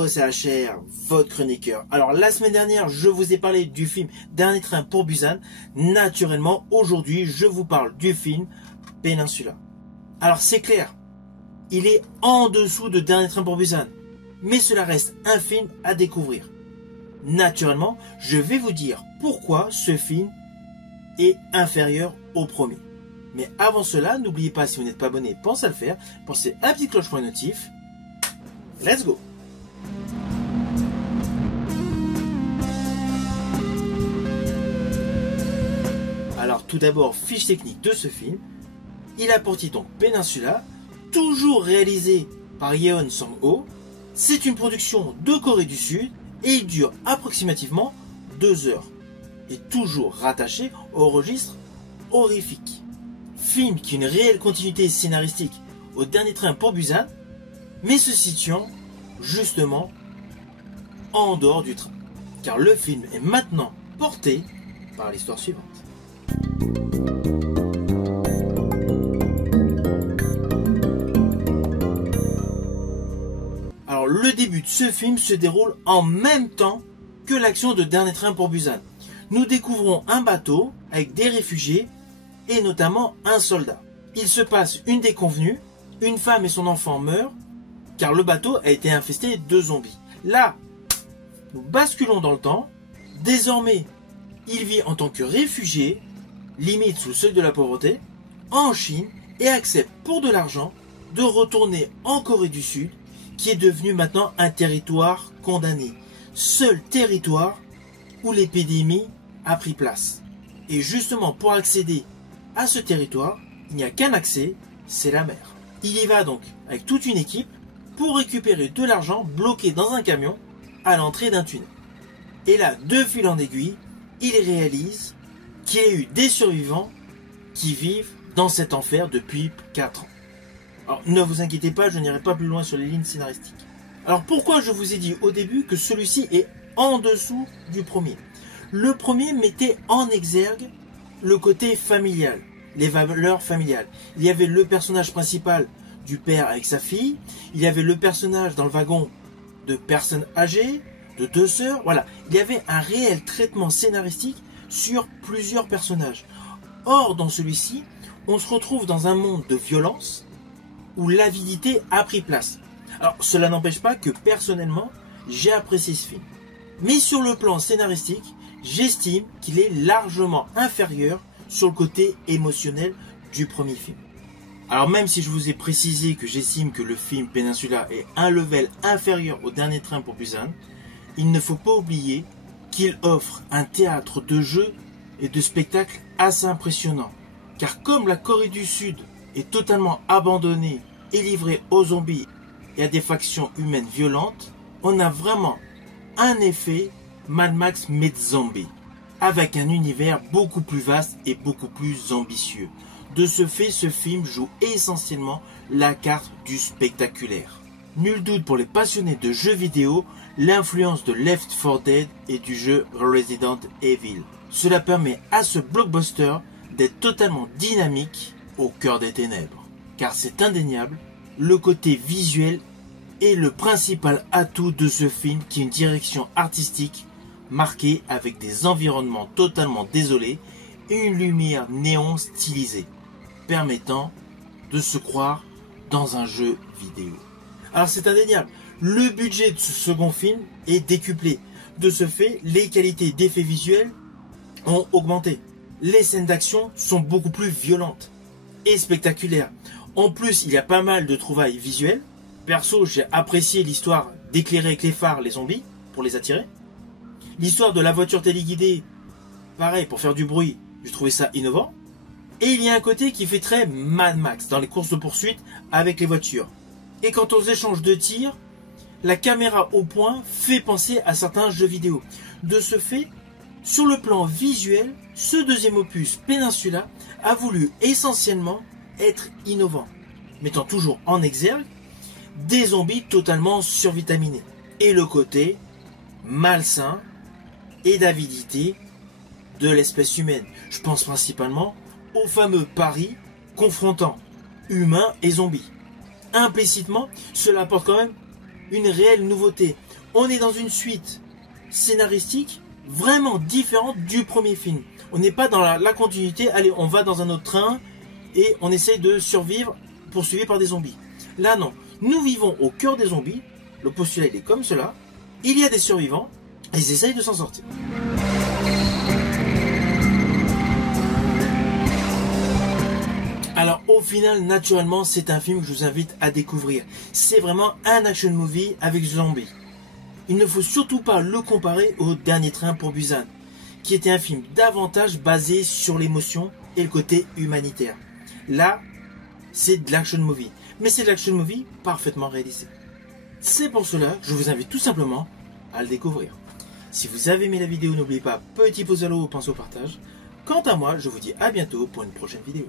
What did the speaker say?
Hello, c'est HR, votre chroniqueur. Alors la semaine dernière, je vous ai parlé du film Dernier train pour Busan. Naturellement, aujourd'hui, je vous parle du film Peninsula. Alors c'est clair, il est en dessous de Dernier train pour Busan, mais cela reste un film à découvrir. Naturellement, je vais vous dire pourquoi ce film est inférieur au premier. Mais avant cela, n'oubliez pas, si vous n'êtes pas abonné, pensez à le faire. Pensez à la petite cloche pour les notifs. Let's go! Alors tout d'abord, fiche technique de ce film. Il a pour titre donc Peninsula, toujours réalisé par Yeon Sang-ho. C'est une production de Corée du Sud et il dure approximativement 2 heures. Et toujours rattaché au registre horrifique. Film qui a une réelle continuité scénaristique au Dernier train pour Busan, mais se situant justement en dehors du train. Car le film est maintenant porté par l'histoire suivante. Alors le début de ce film se déroule en même temps que l'action de Dernier train pour Busan. Nous découvrons un bateau avec des réfugiés et notamment un soldat. Il se passe une déconvenue, une femme et son enfant meurent car le bateau a été infesté de zombies. Là, nous basculons dans le temps. Désormais, il vit en tant que réfugié, limite sous le seuil de la pauvreté, en Chine et accepte pour de l'argent de retourner en Corée du Sud qui est devenu maintenant un territoire condamné. Seul territoire où l'épidémie a pris place. Et justement pour accéder à ce territoire, il n'y a qu'un accès, c'est la mer. Il y va donc avec toute une équipe pour récupérer de l'argent bloqué dans un camion à l'entrée d'un tunnel. Et là, de fil en aiguille, il réalise qu'il y a eu des survivants qui vivent dans cet enfer depuis 4 ans. Alors ne vous inquiétez pas, je n'irai pas plus loin sur les lignes scénaristiques. Alors pourquoi je vous ai dit au début que celui-ci est en dessous du premier? Le premier mettait en exergue le côté familial, les valeurs familiales. Il y avait le personnage principal du père avec sa fille, il y avait le personnage dans le wagon de personnes âgées, de 2 sœurs, voilà. Il y avait un réel traitement scénaristique sur plusieurs personnages. Or, dans celui-ci, on se retrouve dans un monde de violence où l'avidité a pris place. Alors, cela n'empêche pas que personnellement, j'ai apprécié ce film. Mais sur le plan scénaristique, j'estime qu'il est largement inférieur sur le côté émotionnel du premier film. Alors même si je vous ai précisé que j'estime que le film Peninsula est un level inférieur au Dernier train pour Busan, il ne faut pas oublier qu'il offre un théâtre de jeux et de spectacles assez impressionnant. Car comme la Corée du Sud est totalement abandonnée et livrée aux zombies et à des factions humaines violentes, on a vraiment un effet Mad Max meets Zombie, avec un univers beaucoup plus vaste et beaucoup plus ambitieux. De ce fait, ce film joue essentiellement la carte du spectaculaire. Nul doute pour les passionnés de jeux vidéo, l'influence de Left 4 Dead et du jeu Resident Evil. Cela permet à ce blockbuster d'être totalement dynamique au cœur des ténèbres. Car c'est indéniable, le côté visuel est le principal atout de ce film qui est une direction artistique marquée avec des environnements totalement désolés et une lumière néon stylisée, permettant de se croire dans un jeu vidéo. Alors c'est indéniable, le budget de ce second film est décuplé. De ce fait, les qualités d'effets visuels ont augmenté. Les scènes d'action sont beaucoup plus violentes et spectaculaires. En plus, il y a pas mal de trouvailles visuelles. Perso, j'ai apprécié l'histoire d'éclairer avec les phares les zombies pour les attirer. L'histoire de la voiture téléguidée, pareil, pour faire du bruit, j'ai trouvé ça innovant. Et il y a un côté qui fait très Mad Max dans les courses de poursuite avec les voitures. Et quant aux échanges de tirs, la caméra au point fait penser à certains jeux vidéo. De ce fait, sur le plan visuel, ce deuxième opus Peninsula a voulu essentiellement être innovant, mettant toujours en exergue des zombies totalement survitaminés et le côté malsain et d'avidité de l'espèce humaine. Je pense principalement au fameux pari confrontant humains et zombies. Implicitement, cela apporte quand même une réelle nouveauté. On est dans une suite scénaristique vraiment différente du premier film. On n'est pas dans la continuité, allez, on va dans un autre train et on essaye de survivre poursuivi par des zombies. Là, non. Nous vivons au cœur des zombies. Le postulat, il est comme cela. Il y a des survivants et ils essayent de s'en sortir. Alors au final, naturellement, c'est un film que je vous invite à découvrir. C'est vraiment un action movie avec zombies. Il ne faut surtout pas le comparer au Dernier Train pour Busan, qui était un film davantage basé sur l'émotion et le côté humanitaire. Là, c'est de l'action movie, mais c'est de l'action movie parfaitement réalisé. C'est pour cela que je vous invite tout simplement à le découvrir. Si vous avez aimé la vidéo, n'oubliez pas, petit pouce à l'eau ou pense au partage. Quant à moi, je vous dis à bientôt pour une prochaine vidéo.